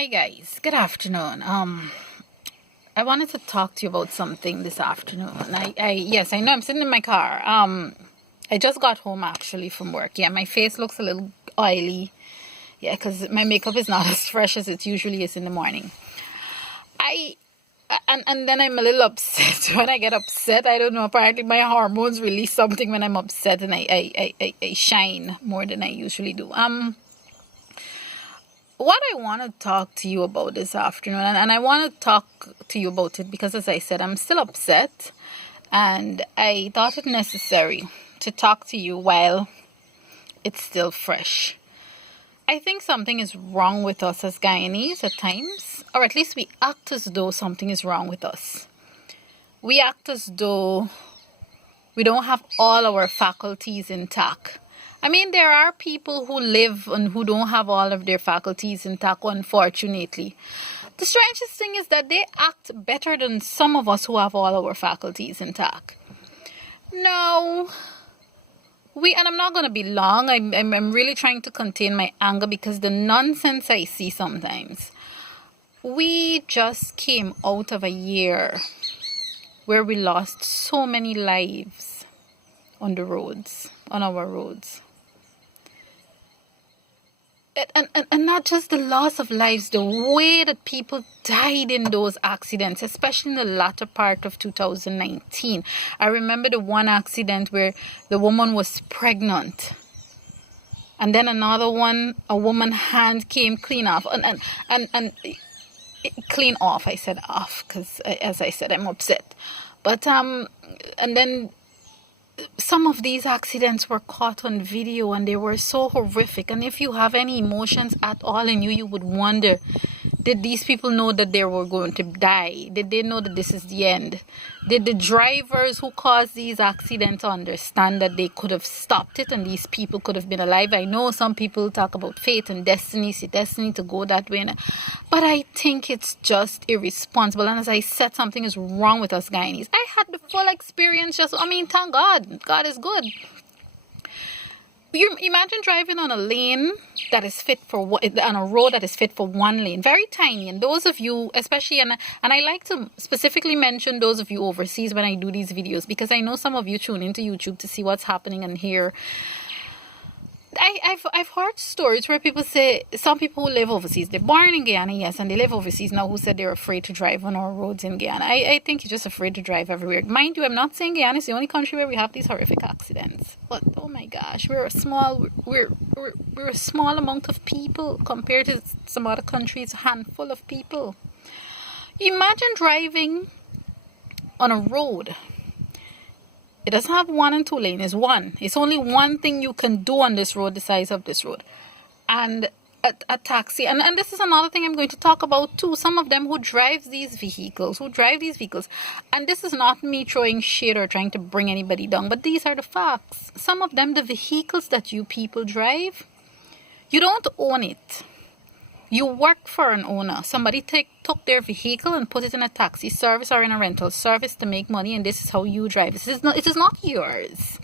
Hi guys, good afternoon. I wanted to talk to you about something this afternoon. Yes, I know I'm sitting in my car. I just got home actually from work. Yeah, my face looks a little oily. Yeah, because my makeup is not as fresh as it usually is in the morning. And then I'm a little upset. When I get upset, I don't know, apparently my hormones release something when I'm upset, and I shine more than I usually do. What I want to talk to you about this afternoon, and I want to talk to you about it because, as I said, I'm still upset, and I thought it necessary to talk to you while it's still fresh. I think something is wrong with us as Guyanese at times, or at least we act as though something is wrong with us. We act as though we don't have all our faculties intact. I mean, there are people who live and who don't have all of their faculties intact, unfortunately. The strangest thing is that they act better than some of us who have all our faculties intact. No. And I'm not going to be long. I'm really trying to contain my anger because the nonsense I see sometimes. We just came out of a year where we lost so many lives on our roads. And not just the loss of lives, the way that people died in those accidents, especially in the latter part of 2019. I remember the one accident where the woman was pregnant. And then another one, a woman's hand came clean off. And clean off, I said off, because as I said, I'm upset. But, and then some of these accidents were caught on video and they were so horrific. And if you have any emotions at all in you, you would wonder, did these people know that they were going to die? Did they know that this is the end? Did the drivers who caused these accidents understand that they could have stopped it and these people could have been alive? I know some people talk about fate and destiny, see destiny to go that way. But I think it's just irresponsible. And as I said, something is wrong with us Guyanese. I had the full experience thank God. God is good. You imagine driving on a lane that is on a road that is fit for one lane, very tiny. And those of you, especially, and I like to specifically mention those of you overseas when I do these videos, because I know some of you tune into YouTube to see what's happening and hear. I've heard stories where people say, some people who live overseas, they're born in Guyana, yes, and they live overseas now, who said they're afraid to drive on our roads in Guyana. I think you're just afraid to drive everywhere. Mind you, I'm not saying Guyana is the only country where we have these horrific accidents. But oh my gosh, we're a small amount of people compared to some other countries, a handful of people. Imagine driving on a road. It doesn't have 1 and 2 lanes. It's one. It's only one thing you can do on this road, the size of this road. And a taxi. And this is another thing I'm going to talk about too. Some of them who drive these vehicles. And this is not me throwing shade or trying to bring anybody down, but these are the facts. Some of them, the vehicles that you people drive, you don't own it. You work for an owner. Somebody took their vehicle and put it in a taxi service or in a rental service to make money, and this is how you drive. It is not yours.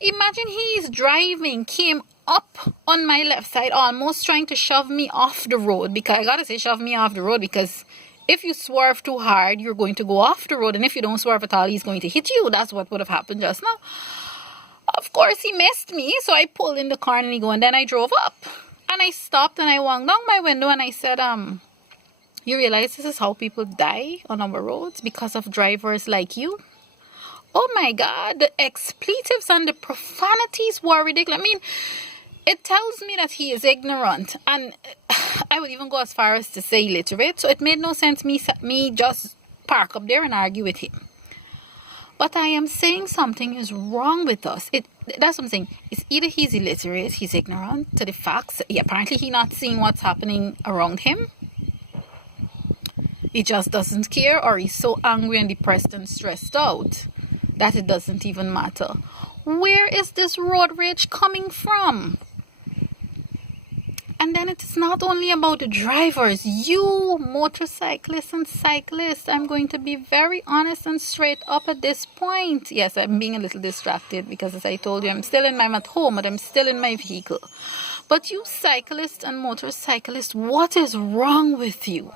Imagine he's driving, came up on my left side, almost trying to shove me off the road. Because I gotta say, shove me off the road, because if you swerve too hard, you're going to go off the road, and if you don't swerve at all, he's going to hit you. That's what would have happened just now. Of course, he missed me, so I pulled in the car and then I drove up. And I stopped and I walked down my window and I said, you realize this is how people die on our roads because of drivers like you? Oh my God, the expletives and the profanities were ridiculous. I mean, it tells me that he is ignorant, and I would even go as far as to say illiterate. So it made no sense me just park up there and argue with him. But I am saying something is wrong with us. That's what I'm saying. It's either he's illiterate, he's ignorant to the facts. Apparently he's not seeing what's happening around him. He just doesn't care, or he's so angry and depressed and stressed out that it doesn't even matter. Where is this road rage coming from? And then it's not only about the drivers, you motorcyclists and cyclists. I'm going to be very honest and straight up at this point. Yes, I'm being a little distracted because, as I told you, I'm at home, but I'm still in my vehicle. But you cyclists and motorcyclists, what is wrong with you?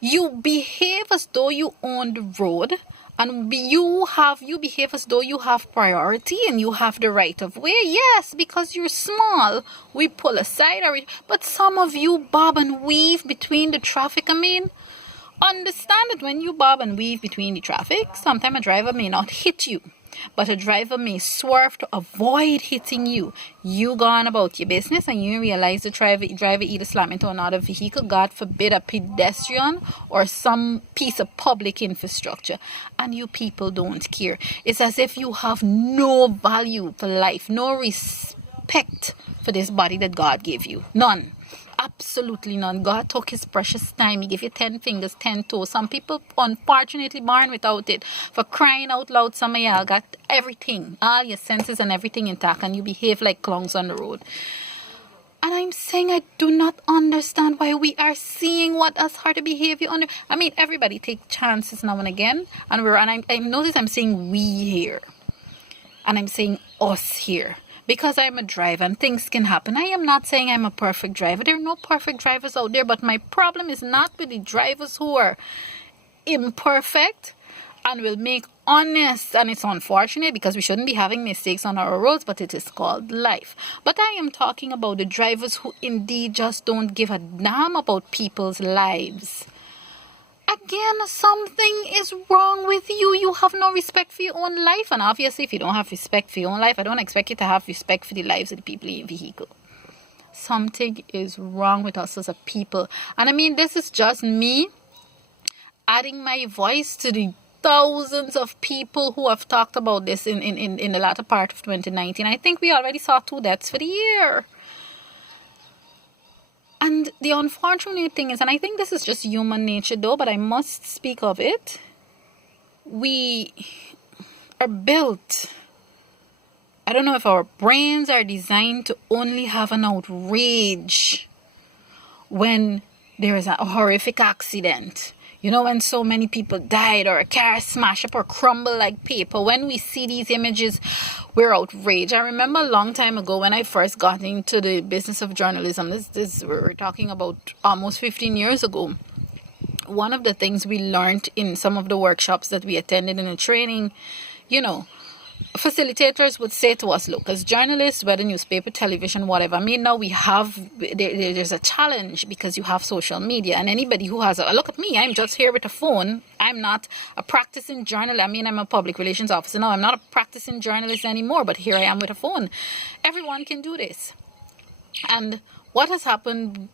You behave as though you own the road, and you behave as though you have priority and you have the right of way. Yes, because you're small, we pull aside. But some of you bob and weave between the traffic. I mean, understand that when you bob and weave between the traffic, sometimes a driver may not hit you, but a driver may swerve to avoid hitting you. You go on about your business and you realize the driver either slam into another vehicle, God forbid a pedestrian or some piece of public infrastructure, and you people don't care. It's as if you have no value for life, no respect for this body that God gave you. None. Absolutely none. God took his precious time. He gave you 10 fingers, 10 toes. Some people unfortunately born without it. For crying out loud, some of y'all got everything, all your senses and everything intact, and you behave like clowns on the road. And I'm saying I do not understand why we are seeing what as hard behavior under. I mean, everybody take chances now and again, and I notice I'm saying we here, and I'm saying us here. Because I'm a driver and things can happen. I am not saying I'm a perfect driver. There are no perfect drivers out there. But my problem is not with the drivers who are imperfect and will make honest. And it's unfortunate because we shouldn't be having mistakes on our roads. But it is called life. But I am talking about the drivers who indeed just don't give a damn about people's lives. Again, something is wrong with you. You have no respect for your own life. And obviously, if you don't have respect for your own life, I don't expect you to have respect for the lives of the people in your vehicle. Something is wrong with us as a people. And I mean, this is just me adding my voice to the thousands of people who have talked about this in the latter part of 2019. I think we already saw 2 deaths for the year. And the unfortunate thing is, and I think this is just human nature though, but I must speak of it. We are built. I don't know if our brains are designed to only have an outrage when there is a horrific accident. You know, when so many people died or a car smash up or crumble like paper. When we see these images, we're outraged. I remember a long time ago when I first got into the business of journalism. This we're talking about almost 15 years ago. One of the things we learned in some of the workshops that we attended in the training, you know, facilitators would say to us, look, as journalists, whether newspaper, television, whatever, I mean, now we have, there's a challenge because you have social media, and anybody who has look at me, I'm just here with a phone. I'm not a practicing journalist. I mean, I'm a public relations officer now. I'm not a practicing journalist anymore, but here I am with a phone. Everyone can do this. And what has happened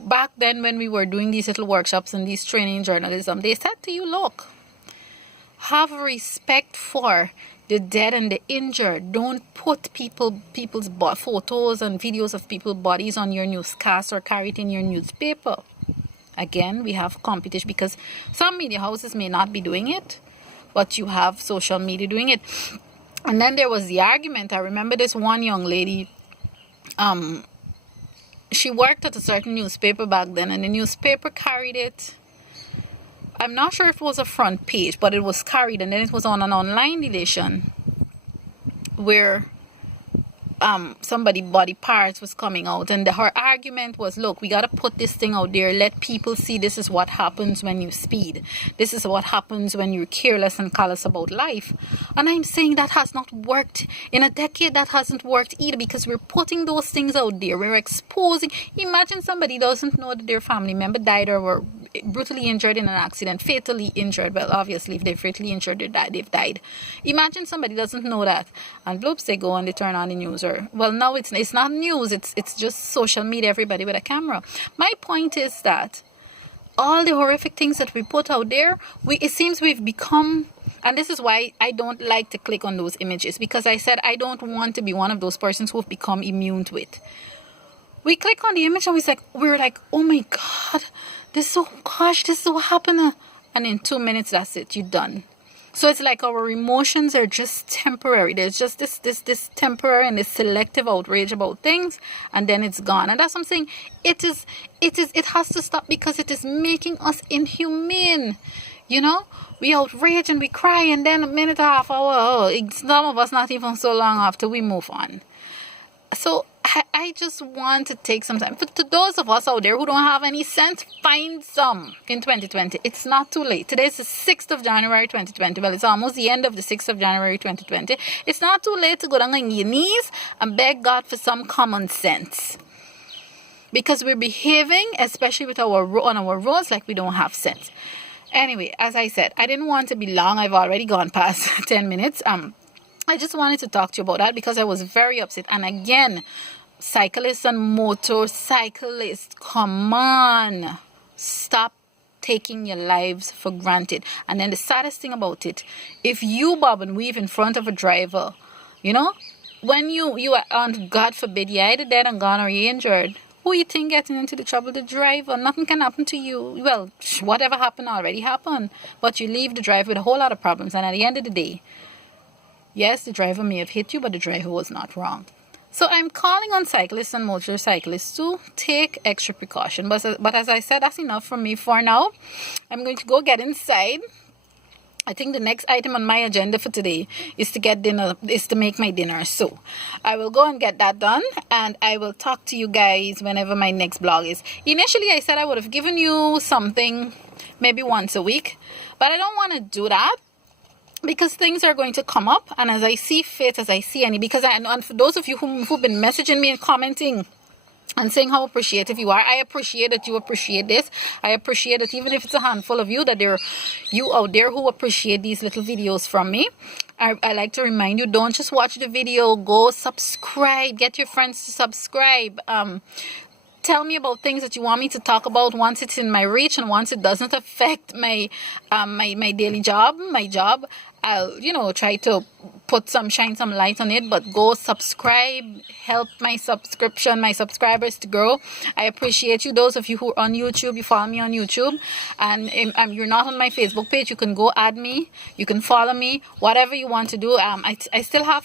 back then when we were doing these little workshops and these training in journalism, they said to you, look, have respect for the dead and the injured. Don't put people's photos and videos of people's bodies on your newscast or carry it in your newspaper. Again, we have competition because some media houses may not be doing it, but you have social media doing it. And then there was the argument. I remember this one young lady, she worked at a certain newspaper back then, and the newspaper carried it. I'm not sure if it was a front page, but it was carried, and then it was on an online edition where somebody body parts was coming out, and her argument was, look, we got to put this thing out there, let people see this is what happens when you speed, this is what happens when you're careless and callous about life. And I'm saying that has not worked. In a decade, that hasn't worked either, because we're putting those things out there, we're exposing. Imagine somebody doesn't know that their family member died or were brutally injured in an accident, fatally injured. Well, obviously if they're fatally injured, they've died. Imagine somebody doesn't know that, and bloops, they go and they turn on the news. Or, well, now it's not news, it's just social media, everybody with a camera. My point is that all the horrific things that we put out there, it seems we've become, and this is why I don't like to click on those images, because I said I don't want to be one of those persons who've become immune to it. We click on the image and we're like, oh my God, this is so happening. And in 2 minutes, that's it, you're done. So it's like our emotions are just temporary. There's just this temporary and this selective outrage about things, and then it's gone. And that's what I'm saying. It has to stop, because it is making us inhumane. You know, we outrage and we cry, and then a minute, half hour, some of us not even so long after, we move on. So I just want to take some time. But to those of us out there who don't have any sense, find some in 2020. It's not too late. Today is the 6th of January 2020. Well, it's almost the end of the 6th of January 2020. It's not too late to go down on your knees and beg God for some common sense. Because we're behaving, especially with on our roads, like we don't have sense. Anyway, as I said, I didn't want to be long. I've already gone past 10 minutes. I just wanted to talk to you about that because I was very upset. And again, cyclists and motorcyclists, come on, stop taking your lives for granted. And then the saddest thing about it, if you bob and weave in front of a driver, you know, when you are on, God forbid, you're either dead and gone or you're injured, who you think getting into the trouble? The driver. Nothing can happen to you. Well, whatever happened already happened. But you leave the driver with a whole lot of problems. And at the end of the day, yes, the driver may have hit you, but the driver was not wrong. So I'm calling on cyclists and motorcyclists to take extra precaution. But as I said, that's enough for me for now. I'm going to go get inside. I think the next item on my agenda for today is to make my dinner. So I will go and get that done, and I will talk to you guys whenever my next blog is. Initially, I said I would have given you something maybe once a week, but I don't want to do that, because things are going to come up, and as I see fit, as I see any, because and for those of you who've been messaging me and commenting and saying how appreciative you are, I appreciate that you appreciate this. I appreciate that even if it's a handful of you, that there are you out there who appreciate these little videos from me. I like to remind you, don't just watch the video, go subscribe, get your friends to subscribe. Tell me about things that you want me to talk about once it's in my reach, and once it doesn't affect my my daily job, I'll try to shine some light on it. But go subscribe, help my subscribers to grow. I appreciate you. Those of you who are on YouTube, you follow me on YouTube, and you're not on my Facebook page, you can go add me, you can follow me, whatever you want to do. I still have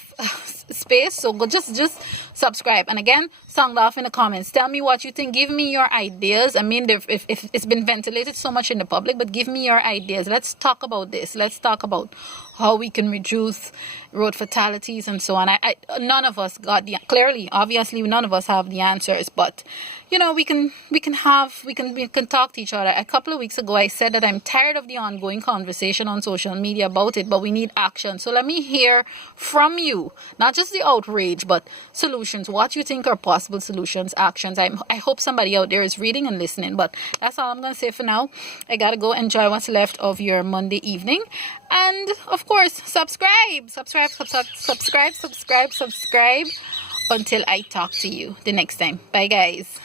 space, so go just subscribe. And again, sound off in the comments, tell me what you think, give me your ideas. I mean, if it's been ventilated so much in the public, but give me your ideas. Let's talk about this. Let's talk about how we can reduce road fatalities and so on. None of us got obviously none of us have the answers, but we can talk to each other. A couple of weeks ago, I said that I'm tired of the ongoing conversation on social media about it, but we need action. So let me hear from you, not just the outrage, but solutions. What you think are possible solutions, actions. I hope somebody out there is reading and listening, but that's all I'm going to say for now. I got to go enjoy what's left of your Monday evening. And of course, subscribe until I talk to you the next time. Bye, guys.